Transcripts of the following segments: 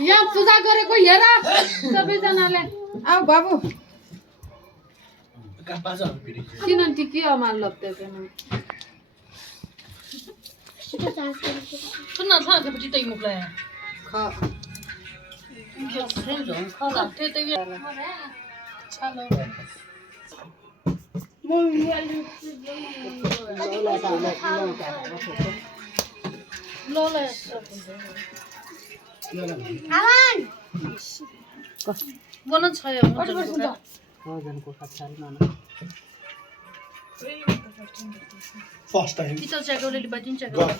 यहाँ पूजा गरेको हेर सबैजनाले आऊ बाबु किन टिकी अमार लग्दै छैन सुन्न छ के पछि तै मुखलाई ख बन छ First time. Kita check out libatin check Go. out.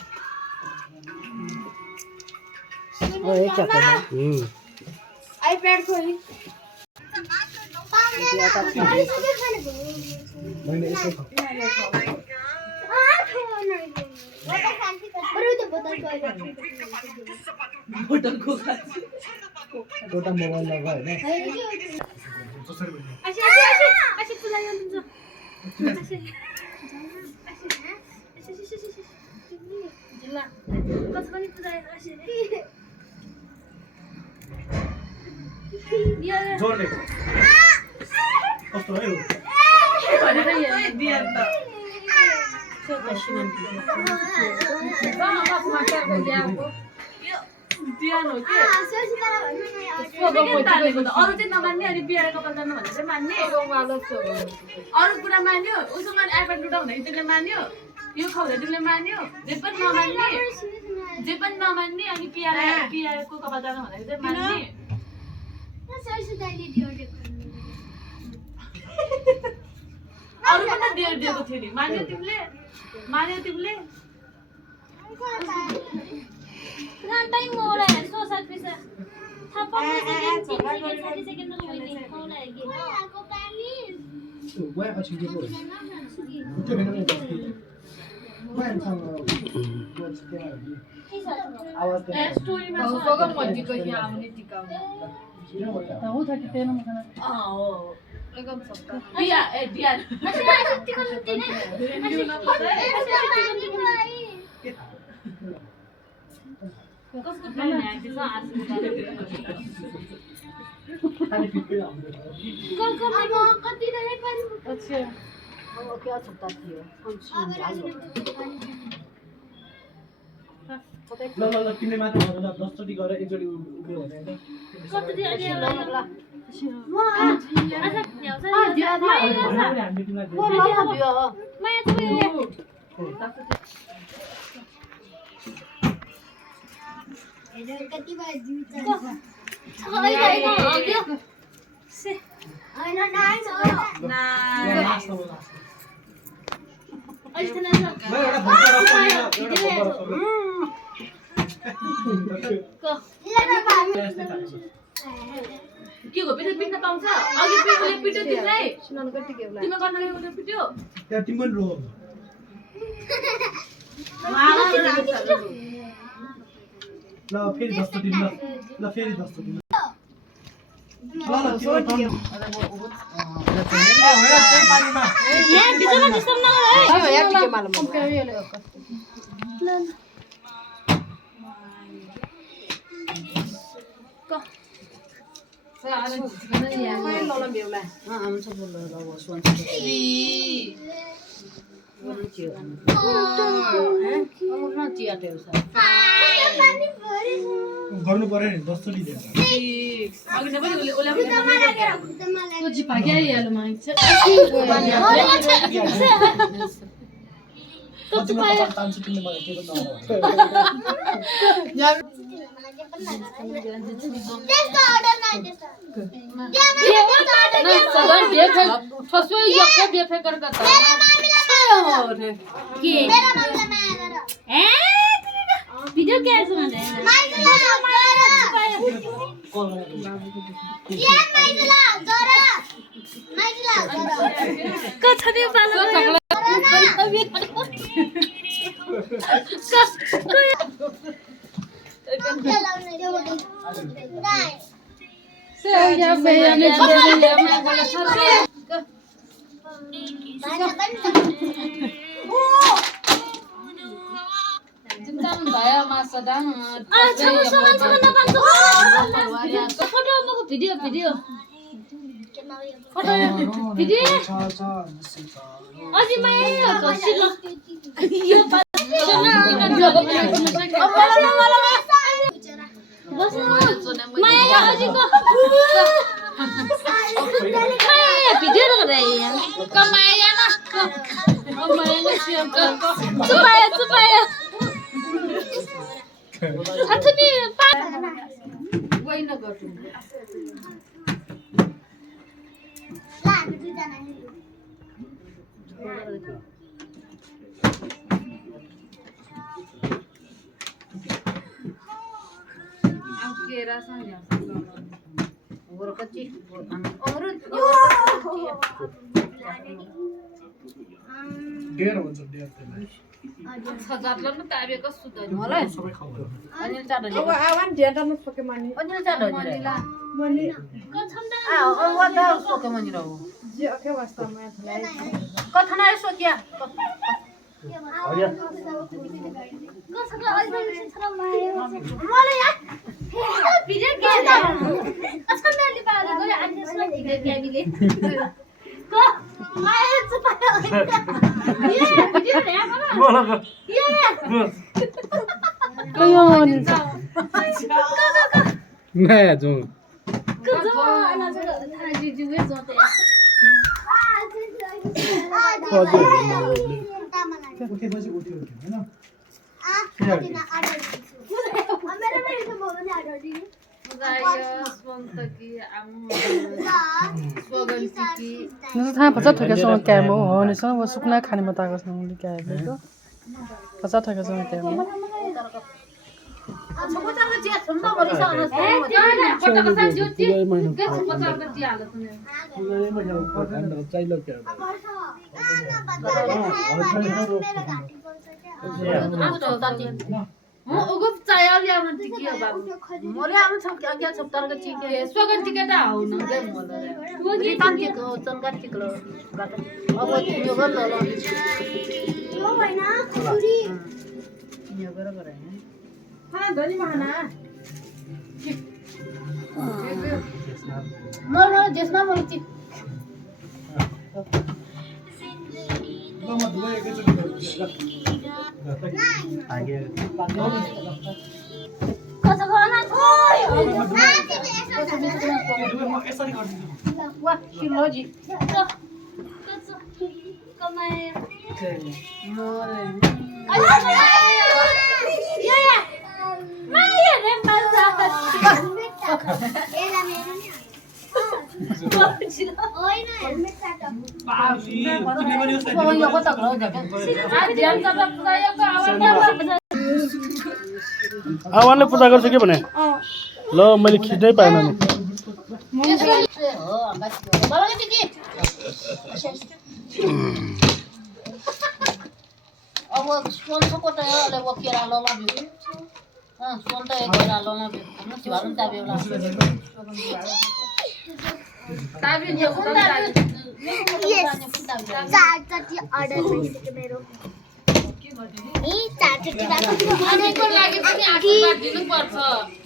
iPad खोली मैंने इसे खा Hotel ko ka. छोटा मोबाइल लगा है ना अशी तुला येऊन तुझं जिल्हा कसं पण तुझा अशी जोड़ ले कस्तो है Diano ke? अरू अरु चाहिँ नमान्ने अनि बिहाको बजारमा भनेर चाहिँ मान्ने अरु कुरा मान्यो उसँग आइपड लुटा भन्दाखेरि त्यसले मान्यो यो खाउँदा त्यसले मान्यो जे पनि नमान्ने अनि पियाको कपालमा भन्दाखेरि चाहिँ मान्ने अरु पनि डेढ दिएको थियो नि मान्यो तिमीले टाइम हो रहा है 100 साथ पैसा था 5 सेकंड 3 सेकंड 30 सेकंड में हुई नहीं हो रहा है ये आपको पानी वो है अच्छी चीज है तो मैंने मैं इंसान कुछ क्या है आवाज क्या है स्टोरीमा सगम मज्जीको यहाँ आउने टिकाउने हो छ कि तेन मखना हो एकदम सस्ता बिया अच्छा शक्ति को लुटी नहीं कसको खाना आएछ आजको खाने पीते हम अब कति रहे पर अच्छा अब क्या छत्ता थियो हम सुन ल तिमीले मात्र भन ल 10 चोटी गरे एकचोटी उभियो भने हैन कति अलि ल अच्छा हामीले तिमीलाई माया चाहिँ कति बार जित्छ हैन नाइस हो लास्ट हो अहिले मैं एउटा फोटो के हो पिट्न पाउँछ अघि पिट्यो तिमीलाई सुनन कति के होला तिमी गर्न गएको पिट्यो त्यहाँ तिमी पनि रो ल फेरि 10 चोटी ल फेरि 10 चोटी यहाँ बिचमा डिस्टर्ब नगर है यहाँ टिके मालुम गर्नु पर्यो नि 10 चोटी दिन्छ अघि नै पनि ओला जी भाग्याइहाल्नु माग्छ कति पायो 500 तिमीले मलाई के गर्नु त्यसको अर्डर न सदन बेफे ठसो यक्को बेफे करका त के मेरा मामला माया गर ए भिडियो क्या सुना दे माइजला कछने पालो Saya masa dan. Sama sokan na panso. Foto mo ko video. Foto video. Aji maya ko sila. Iya pa. Bos maya ya aji ko. Maya video कर रही है Kemaya na. Kemaya siapa? supaya Athani Why na gato? Ang kira sanya. Ora kecil. डेढ भन्छ डेढ त्यसलाई सजातलं ना ताबेको सुदा मलाई सबै खाउँछ अनिल चाडो अब आवान ढेटा न सके मानी अनिल चाडो मनी वदा सोके मनि रहु जे अके वास्तवमा थलाई कथना सोकिया कसको अहिले छरा माया मलाई यार भिडियो के दा अच्छा मैले पाले गरे अनि सुन भिडियो क्याबिले को माया supaya ये भिडियो रे बोला ये नयाँ जाउँ कजो ana जगा थाहा जिजुवे जोते उठेपछि उठ्यो होइन थाहा पचास ठोकेसँग क्याब हो भनेसँग वो सुक्ना खाने बताएकोसँग क्याब हो पचास ठोकेसँग क्याब हो चाहिलो क्या उगुप चाया ल्याउन टिकियो बाबु मोले आउन छ क्या छप्तर के चिके सोगन टिकेटा आउ न गे मोले वो के तान के चनका टिकलो अब यो गन ल यो हैन खुरी यो गर गर हैन हा धनी महाना मर जेसना मोले टिक म दुवै एकैचोटि गर्छु आगे कसो गर्न ओइ म यसरी गर्छु वा किलो जी कसो कमाए मोले ये माया रे मजा यो कता गयो जके आ ध्यान त पुरायोको आवाज आवानले पूजा गर्छ के भने ल मैले खिच्नै पाएन नि अब सोन सकोटा ले वो केरा ल लब्यो सोन त एक केरा ल लब्यो न छिवारन ताबेला ताबे नि कुन ताबे चारचोटि अर्डर भइसक्यो मेरो चारचोटि अनेको लागि पनि आशीर्वाद दिनु पर्छ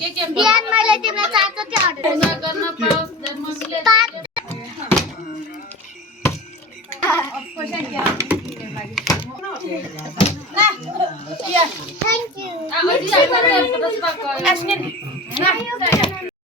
के बिहान मैले तिमीलाई चारचोटि अर्डर पूजा गर्न पाओस् मम्मीले थ्याङ्क यू आ अहिले फोटो स्टक गयो